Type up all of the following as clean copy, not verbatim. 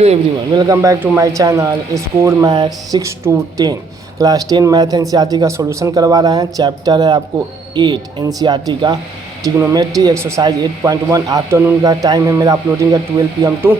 Hello everyone, welcome back to my channel score maths 6 to 10 class 10 math NCERT का solution करवा रहे हैं। Chapter है आपको 8 एनसीईआरटी का ट्रिग्नोमेट्री एक्सरसाइज 8.1। आफ्टरनून का टाइम है मेरा अपलोडिंग का 12 PM to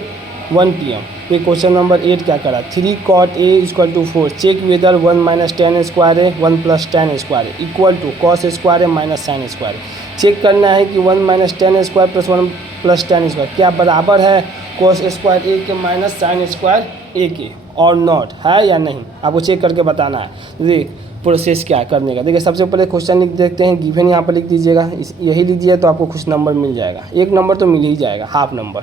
1 PM। ये क्वेश्चन नंबर 8 क्या करा, 3 cot A equal to 4 check whether 1 minus tan square है 1 प्लस tan स्क्वायर है इक्वल टू कॉस स्क्वायर है माइनस साइन स्क्वायर है। चेक करना है कि 1 minus tan square plus 1 plus tan square क्या बराबर है कॉस स्क्वायर ए के माइनस साइन स्क्वायर ए के, और नॉट है या नहीं, आपको चेक करके बताना है। देखिए प्रोसेस क्या करने का, देखिए सबसे पहले क्वेश्चन लिख देखते हैं। गिवन यहाँ पर लिख दीजिएगा, यही लीजिए तो आपको कुछ नंबर मिल जाएगा, एक नंबर तो मिल ही जाएगा, हाफ नंबर।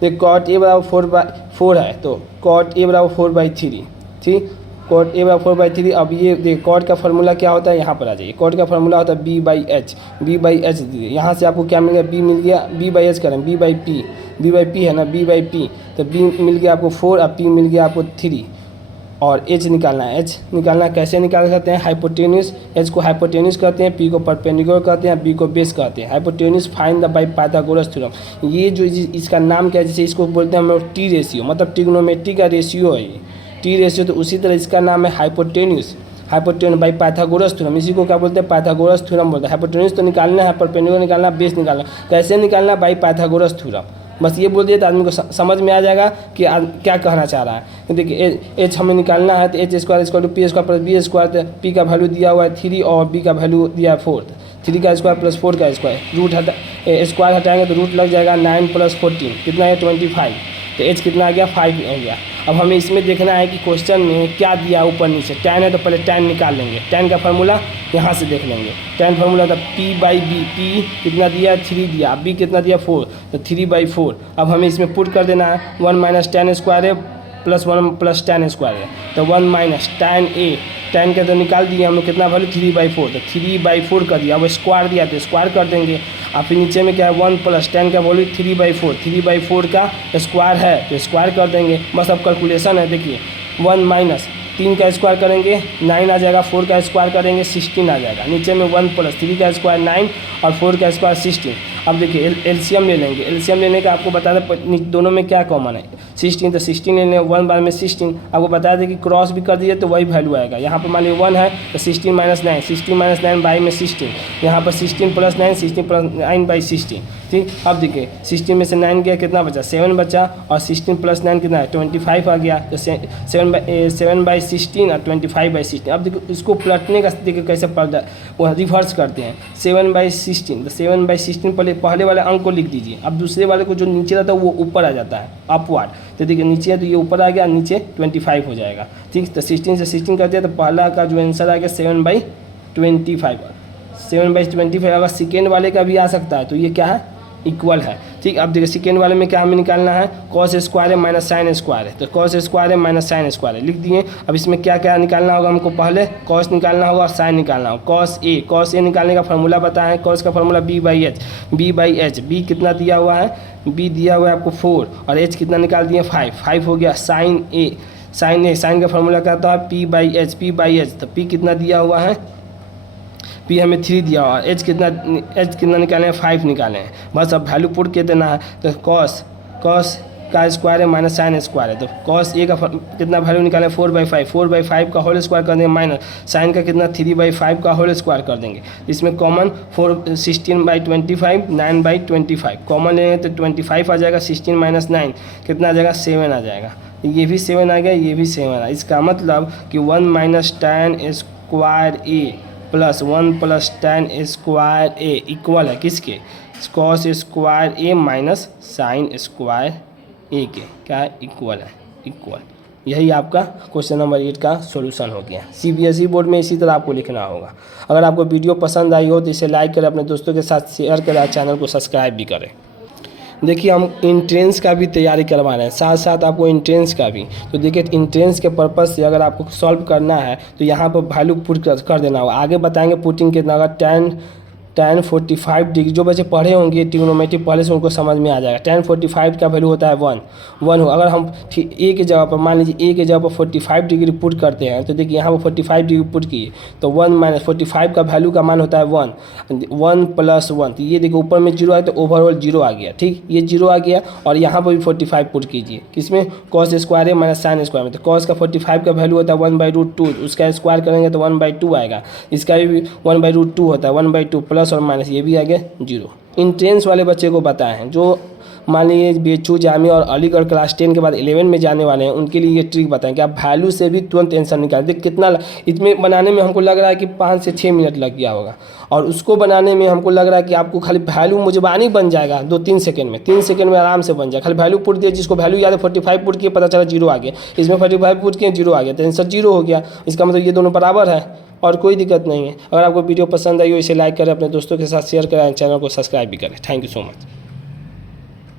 देखिए कॉट ए बराबर 4/4 है तो कॉट ए बराबर 4/3, ठीक, कॉट ए बराबर 4/3। अब ये देखिए कॉट का फार्मूला क्या होता है, यहाँ पर आ जाइए। कॉट का फार्मूला होता है B/H, B/H दीजिए। यहाँ से आपको क्या मिल गया, B मिल गया, B/H करें B/P है ना, B/P तो B मिल गया आपको 4 और P मिल गया आपको 3 और H निकालना है। H निकालना कैसे निकाल सकते हैं, हाइपोटेन्यूस, H को हाइपोटेन्यूस कहते हैं, P को परपेंडिकुलर कहते हैं, B को बेस कहते हैं। Hypotenuse find the by Pythagoras theorem. ये जो इसका नाम क्या है, जैसे इसको बोलते हैं हम लोग टी रेशियो, मतलब ट्रिग्नोमेट्री का रेशियो है ये टी रेशियो, तो उसी तरह इसका नाम है hypotenuse, hypotenuse by Pythagoras theorem. इसी को क्या बोलते हैं, पाइथागोरस थ्योरम बोलते हैं। हाइपोटेन्यूस तो निकालना है, परपेंडिकुलर निकालना, बेस निकालना, कैसे निकालना, बाई पाइथागोरस थ्योरम। बस ये बोल दिया तो आदमी को समझ में आ जाएगा कि क्या कहना चाह रहा है। देखिए एच हमें निकालना है तो H square equal to P square plus B square, तो पी का वैल्यू दिया हुआ है 3 और बी का वैल्यू दिया है 4। 3 का स्क्वायर प्लस 4 का स्क्वायर, रूट स्क्वायर हटाएंगे तो रूट लग जाएगा 9 + 14 कितना है 25, तो एच कितना आ गया 5 आ गया। अब हमें इसमें देखना है कि क्वेश्चन में क्या दिया ऊपर नीचे। tan है तो पहले tan निकाल लेंगे, tan का फार्मूला यहाँ से देख लेंगे। tan फार्मूला था P/B, P कितना दिया 3 दिया, B कितना दिया 4, तो 3/4। अब हमें इसमें पुट कर देना है, 1 माइनस tan स्क्वायर है प्लस 1 प्लस tan स्क्वायर है, तो 1 माइनस tan A, tan के तो निकाल दिया हम लोग कितना वैल्यू 3/4, तो 3/4 कर दिया। अब स्क्वायर दिया तो स्क्वायर कर देंगे, और फिर नीचे में क्या है 1 प्लस tan का वैल्यू 3/4, 3/4 का स्क्वायर है तो स्क्वायर कर देंगे। बस अब कैलकुलेशन है, देखिए 1 माइनस 3 का स्क्वायर करेंगे 9 आ जाएगा, 4 का स्क्वायर करेंगे 16 आ जाएगा, नीचे में 1 प्लस 3 का स्क्वायर 9 और 4 का स्क्वायर 16। अब देखिए एलसीएम ले लेंगे, एलसीएम लेने का आपको बता दें दोनों में क्या कॉमन है 16, तो 16 ले लें, 1 बार में 16। आपको बता दें कि क्रॉस भी कर दीजिए तो वही वैल्यू आएगा। यहाँ पर मान लीजिए 1 है तो 16 - 9, 16 - 9 बाई में 16, यहाँ पर 16 + 9, 16 + 9 बाई 16, ठीक। अब देखिए 16 में से 9 गया कितना बचा 7 बचा, और 16 + 9 कितना है 25 आ गया, तो 7/16 और 25/16। अब देखो इसको पलटने का देखिए कैसे पलटा, वो रिवर्स करते हैं 7/16, तो 7/16 पहले वाले अंक को लिख दीजिए। अब दूसरे वाले को जो नीचे रहता है वो ऊपर आ जाता है अपवर्ड, तो देखिए नीचे है तो ये ऊपर आ गया, नीचे 25 हो जाएगा, ठीक। तो 16 से 16 करते हैं तो पहला का जो आंसर आ गया 7/25, 7/25। अगर सेकेंड वाले का भी आ सकता है तो ये क्या है इक्वल है, ठीक। अब देखिए सेकेंड वाले में क्या हमें निकालना है, कॉस स्क्वायर है माइनस साइन स्क्वायर है, तो कॉस स्क्वायर है माइनस साइन स्क्वायर है लिख दिए। अब इसमें क्या क्या निकालना होगा हमको, पहले कॉस निकालना होगा और साइन निकालना होगा। कॉस ए निकालने का फार्मूला बताएं, कॉस का फार्मूला B/H, B कितना दिया हुआ है, B दिया हुआ है आपको 4 और H कितना निकाल दिए 5 हो गया। साइन का फार्मूला क्या होता है P/H, तो P कितना दिया हुआ है, P हमें 3 दिया हुआ, H कितना निकाले हैं 5 निकाले हैं। बस अब वैल्यू पुट के देना है, तो कॉस का स्क्वायर है माइनस साइन स्क्वायर है, तो कॉस ए का कितना वैल्यू निकालें 4/5, 4/5 का होल स्क्वायर कर देंगे, माइनस साइन का कितना 3/5 का होल स्क्वायर कर देंगे। इसमें कॉमन 16/25, 9/25 कॉमन लेंगे तो 25 आ जाएगा, 16 - 9 कितना आ जाएगा 7 आ जाएगा, ये भी 7 आ गया, ये भी 7 आ। इसका मतलब कि 1 माइनस tan स्क्वायर ए प्लस 1 प्लस tan स्क्वायर ए इक्वल है किसके, कॉस स्क्वायर ए माइनस साइन स्क्वायर ए के, क्या है इक्वल है, इक्वल। यही आपका क्वेश्चन नंबर 8 का सॉल्यूशन हो गया। सीबीएसई बोर्ड में इसी तरह आपको लिखना होगा। अगर आपको वीडियो पसंद आई हो तो इसे लाइक करें, अपने दोस्तों के साथ शेयर करें, चैनल को सब्सक्राइब भी करें। देखिए हम इंट्रेंस का भी तैयारी करवा रहे हैं, साथ साथ आपको इंट्रेंस का भी। तो देखिए इंट्रेंस के पर्पज़ से अगर आपको सॉल्व करना है तो यहाँ पर वैल्यू पुट कर देना होगा। आगे बताएंगे पुटिंग कितना, अगर tan 45 डिग्री, जो बच्चे पढ़े होंगे ट्रिग्नोमेट्री पहले से उनको समझ में आ जाएगा। tan 45 का वैल्यू होता है 1 हो। अगर हम ए की जगह पर मान लीजिए ए की जगह पर 45 डिग्री पुट करते हैं, तो देखिए यहाँ पर 45 डिग्री पुट किए तो 1 - 45 का वैल्यू का मान होता है 1 + 1, तो ये देखिए ऊपर में 0 आया तो ओवरऑल 0 आ गया। ठीक, ये 0 आ गया और यहाँ पर भी 45 पुट कीजिए, किसमें cos स्क्वायर है माइनस साइन स्क्वायर में, तो cos का 45 का वैल्यू होता है 1/√2, उसका स्क्वायर करेंगे तो 1/2 आएगा, इसका भी 1/√2 होता है, 1/2 प्लस और माइनस ये भी आ गया 0। इंट्रेंस वाले बच्चे को बताए हैं, जो मान लीजिए BHU जामिया और अलीगढ़ क्लास 10 के बाद 11 में जाने वाले हैं, उनके लिए ये ट्रिक बताएं कि आप वैल्यू से भी तुरंत आंसर निकालें। देखिए कितना इसमें बनाने में हमको लग रहा है कि 5 से 6 मिनट लग गया होगा, और उसको बनाने में हमको लग रहा है कि आपको खाली वैल्यू मुजबानी बन जाएगा 2-3 सेकंड में, 3 सेकंड में आराम से बन जाएगा। खाली वैल्यू पुट दिया, जिसको वैल्यू याद है 45 पुट किए, पता चला 0 आ गया, इसमें 45 पुट किए 0 आ गया, तो आंसर 0 हो गया। इसका मतलब ये दोनों बराबर है और कोई दिक्कत नहीं है। अगर आपको वीडियो पसंद आई हो इसे लाइक करें, अपने दोस्तों के साथ शेयर करें, चैनल को सब्सक्राइब भी करें। Thank you so much.